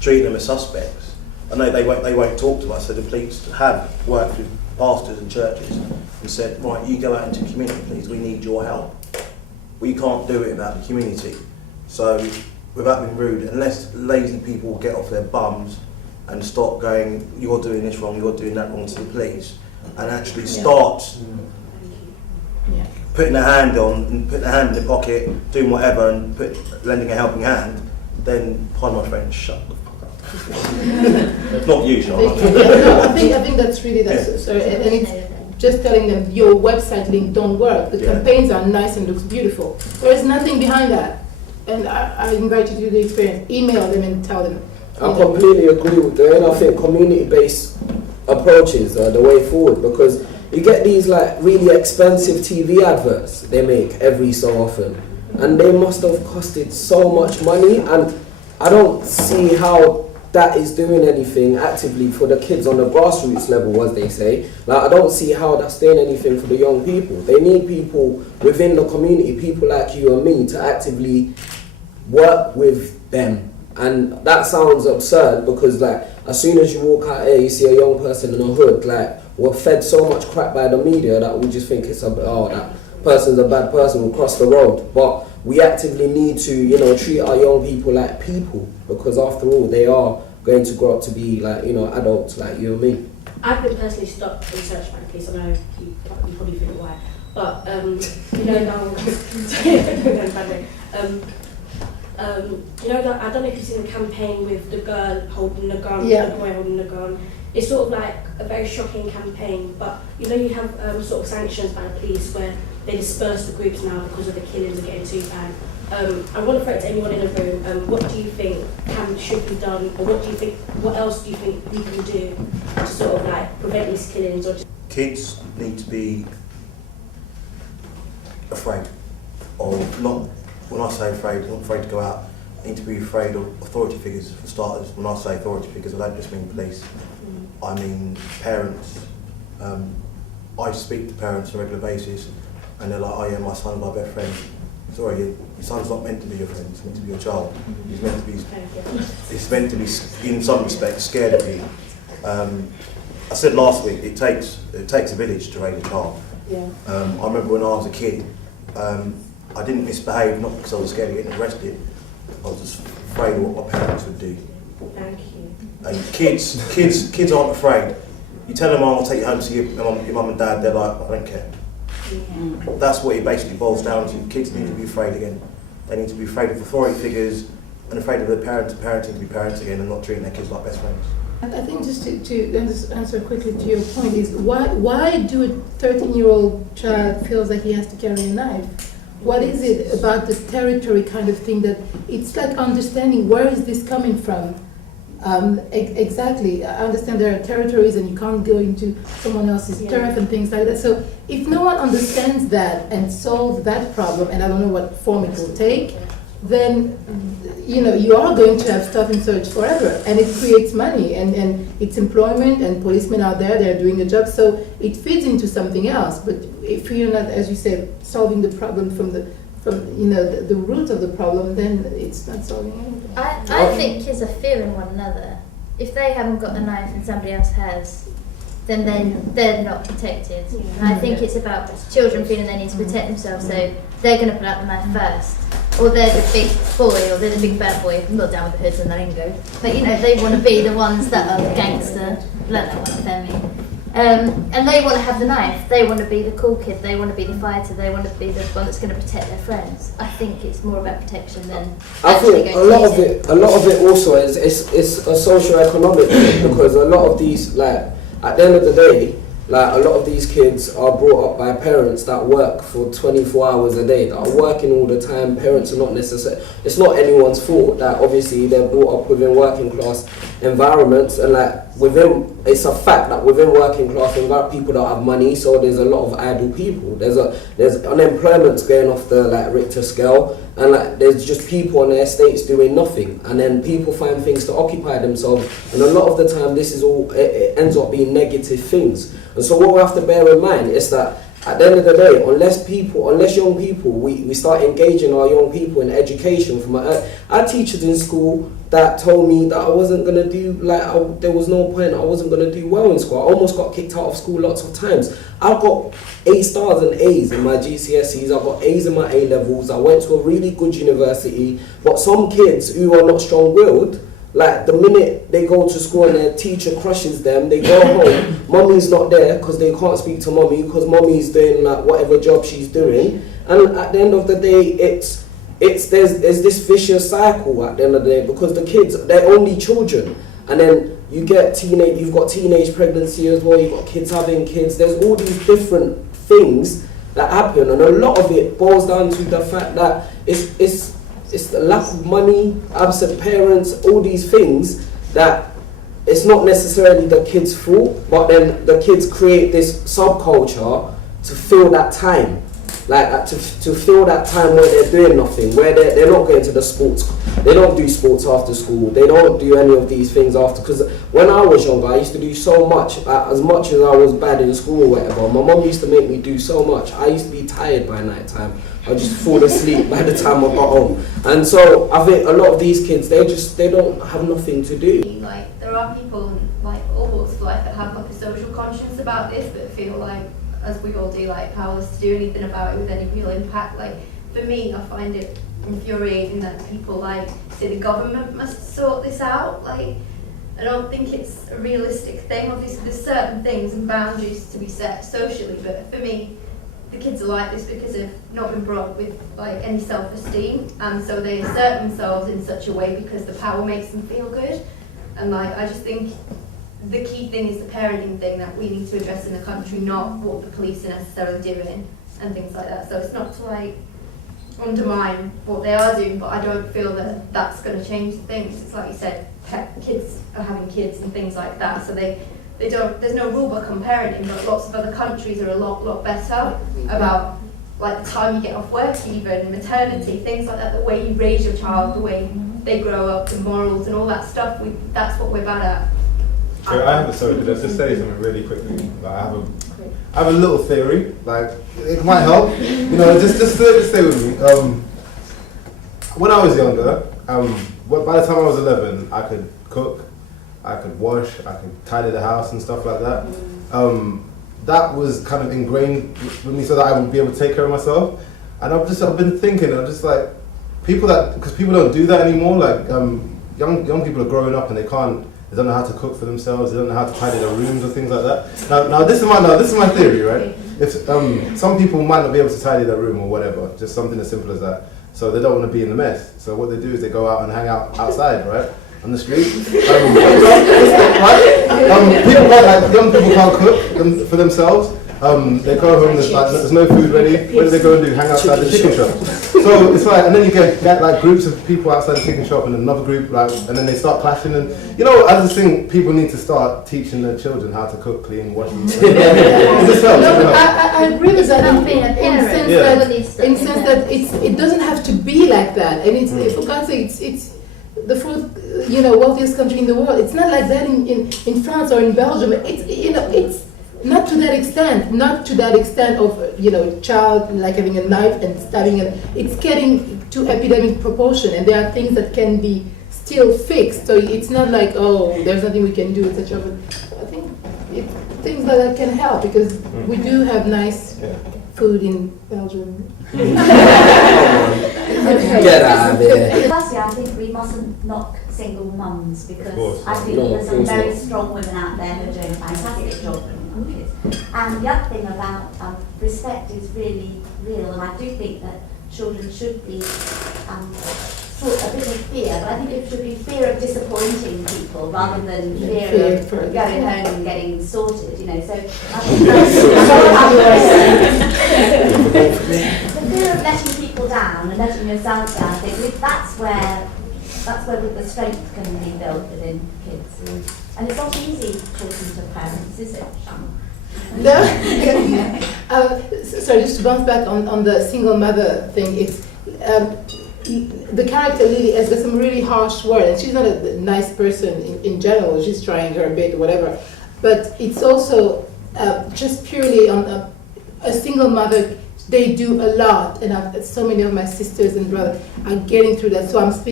treating them as suspects. And they won't talk to us. So the police have worked with pastors and churches and said, right, you go out into the community, please, we need your help. We can't do it without the community. So, without being rude, unless lazy people get off their bums and stop going, you're doing this wrong, you're doing that wrong to the police, and actually start putting a hand on and putting a hand in the pocket, doing whatever, and lending a helping hand, then, pardon my French, shut the fuck up. Not you, Shana. I think that's really sorry, and it's just telling them your website link don't work. The campaigns are nice and looks beautiful. There is nothing behind that. And I invite you to do the experience. Email them and tell them. I completely agree with that, and I think community-based approaches are the way forward, because you get these like really expensive TV adverts they make every so often, and they must have costed so much money, and I don't see how that is doing anything actively for the kids on the grassroots level, as they say. Like, I don't see how that's doing anything for the young people. They need people within the community, people like you and me, to actively work with them. And that sounds absurd, because like, as soon as you walk out here, you see a young person in a hood, like, we're fed so much crap by the media that we just think it's that person's a bad person, will cross the road. But we actively need to, treat our young people like people, because after all, they are going to grow up to be like, adults like you and me. I've been personally stopped and searched by the police. I know you probably figure why, but now I don't know if you've seen the campaign with the girl holding the gun, the boy holding the gun. It's sort of like a very shocking campaign, but you have sort of sanctions by the police where they disperse the groups now because of the killings are getting too bad. I want to throw it to anyone in the room. What do you think should be done, or what else do you think we can do to sort of like prevent these killings? Or Kids need to be afraid of not. When I say afraid, not afraid to go out. Need to be afraid of authority figures for starters. When I say authority figures, I don't just mean police. I mean parents. I speak to parents on a regular basis, and they're like, "Oh yeah, my son's my best friend." Sorry, your son's not meant to be your friend. He's meant to be your child. He's meant to be. He's meant to be, in some respects, scared of you. I said last week, it takes a village to raise a child. I remember when I was a kid, I didn't misbehave, not because I was scared of getting arrested. I was just afraid of what my parents would do. Thank you. And kids aren't afraid. You tell them, I'll take you home to see your mum and dad, they're like, I don't care. That's what it basically boils down to. Kids need to be afraid again. They need to be afraid of authority figures and afraid of their parents parenting to be parents again and not treating their kids like best friends. I think just to answer quickly to your point is, why do a 13-year-old child feels like he has to carry a knife? What is it about the territory kind of thing that it's like understanding where is this coming from? Exactly. I understand there are territories and you can't go into someone else's turf and things like that. So if no one understands that and solves that problem, and I don't know what form it will take, then you are going to have stop and search forever, and it creates money and it's employment, and policemen out there, they're doing a job, so it feeds into something else. But if you're not, as you said, solving the problem from the root of the problem, then it's not solving anything. I think kids are fearing one another. If they haven't got a knife and somebody else has, then they're not protected. And I think it's about children feeling they need to protect themselves, so they're going to pull out the knife first. Or they're the big boy, or they're the big bad boy. I'm not down with the hoods and the lingo. But they want to be the ones that are the gangster. Learn that one, Femi. And they want to have the knife. They want to be the cool kid. They want to be the fighter. They want to be the one that's going to protect their friends. I think it's more about protection than. I think a lot of it also is a socio-economic thing, because a lot of these, like, at the end of the day, like, a lot of these kids are brought up by parents that work for 24 hours a day, that are working all the time. Parents are not necessarily, it's not anyone's fault that obviously they're brought up within working class environments, and like it's a fact that within working class environments, people don't have money, so there's a lot of idle people. There's unemployment's going off the like Richter scale, and like there's just people on their estates doing nothing, and then people find things to occupy themselves, and a lot of the time this is all, it ends up being negative things. And so what we have to bear in mind is that at the end of the day, unless young people, we start engaging our young people in education. I had teachers in school that told me that I wasn't going to do, there was no point, I wasn't going to do well in school. I almost got kicked out of school lots of times. I got A stars and A's in my GCSEs, I got A's in my A levels, I went to a really good university, but some kids who are not strong-willed, like the minute they go to school and their teacher crushes them, they go home, mummy's not there because they can't speak to mummy because mummy's doing like whatever job she's doing, and at the end of the day there's this vicious cycle at the end of the day, because the kids, they're only children, and then you've got teenage pregnancy as well, you've got kids having kids, there's all these different things that happen, and a lot of it boils down to the fact that it's the lack of money, absent parents, all these things that it's not necessarily the kids' fault, but then the kids create this subculture to fill that time. Like to fill that time where they're doing nothing, where they're not going to the sports, they don't do sports after school, they don't do any of these things after, because when I was younger I used to do so much, as much as I was bad in school or whatever, my mum used to make me do so much, I used to be tired by night time, I'd just fall asleep by the time I got home, and so I think a lot of these kids, they don't have nothing to do. Like, there are people in like all walks of life that have like a social conscience about this, but feel like, as we all do, like powerless to do anything about it with any real impact. Like for me, I find it infuriating that people like say the government must sort this out. Like I don't think it's a realistic thing. Obviously there's certain things and boundaries to be set socially, but for me the kids are like this because they've not been brought up with like any self-esteem, and so they assert themselves in such a way because the power makes them feel good. And like I just think the key thing is the parenting thing that we need to address in the country, not what the police are necessarily doing and things like that. So it's not to like undermine what they are doing, but I don't feel that that's going to change things. It's like you said, kids are having kids and things like that, so they don't. There's no rule book on parenting, but lots of other countries are a lot better about like the time you get off work, even maternity, things like that. The way you raise your child, the way they grow up, the morals and all that stuff. That's what we're bad at. So could I just say something really quickly? Like I have a little theory. Like it might help. You know, just stay with me. When I was younger, by the time I was 11, I could cook, I could wash, I could tidy the house and stuff like that. That was kind of ingrained with me, so that I would be able to take care of myself. And I've been thinking, I'm just like because people don't do that anymore. Like young people are growing up and they don't know how to cook for themselves. They don't know how to tidy their rooms or things like that. Now this is my theory, right? If some people might not be able to tidy their room or whatever, just something as simple as that. So they don't want to be in the mess. So what they do is they go out and hang out outside, right, on the street. Young people can't cook for themselves. They go home, there's no food ready. What do they go and do? Hang outside the chicken shop. So it's like, and then you get like groups of people outside the chicken shop and another group, like, and then they start clashing. And you know, I just think people need to start teaching their children how to cook, clean, wash. It just helps. I agree with that in sense that it doesn't have to be like that. And it's for God's sake, it's the fourth, wealthiest country in the world. It's not like that in France or in Belgium. It's not to that extent of, child like having a knife and stabbing it. It's getting to epidemic proportion, and there are things that can be still fixed. So it's not like, oh, there's nothing we can do, etc. But I think things like that can help, because we do have nice food in Belgium. Get out of here. Firstly, I think we mustn't knock single mums, because I think there's some very strong women out there who are doing a fantastic job with kids. And the other thing about respect is really real, and I do think that children should be taught a bit of fear, but I think it should be fear of disappointing people rather than fear of going home and getting sorted, So I think the fear of letting people down and letting yourself down, I think that's where the strength can be built within kids. And it's not easy talking to parents, is it, Shana? No. Sorry, just to bounce back on the single mother thing, it's the character Lily has got some really harsh words, and she's not a nice person in general. She's trying her bit or whatever, but it's also just purely on a single mother, they do a lot, and so many of my sisters and brothers are getting through that. So I'm speaking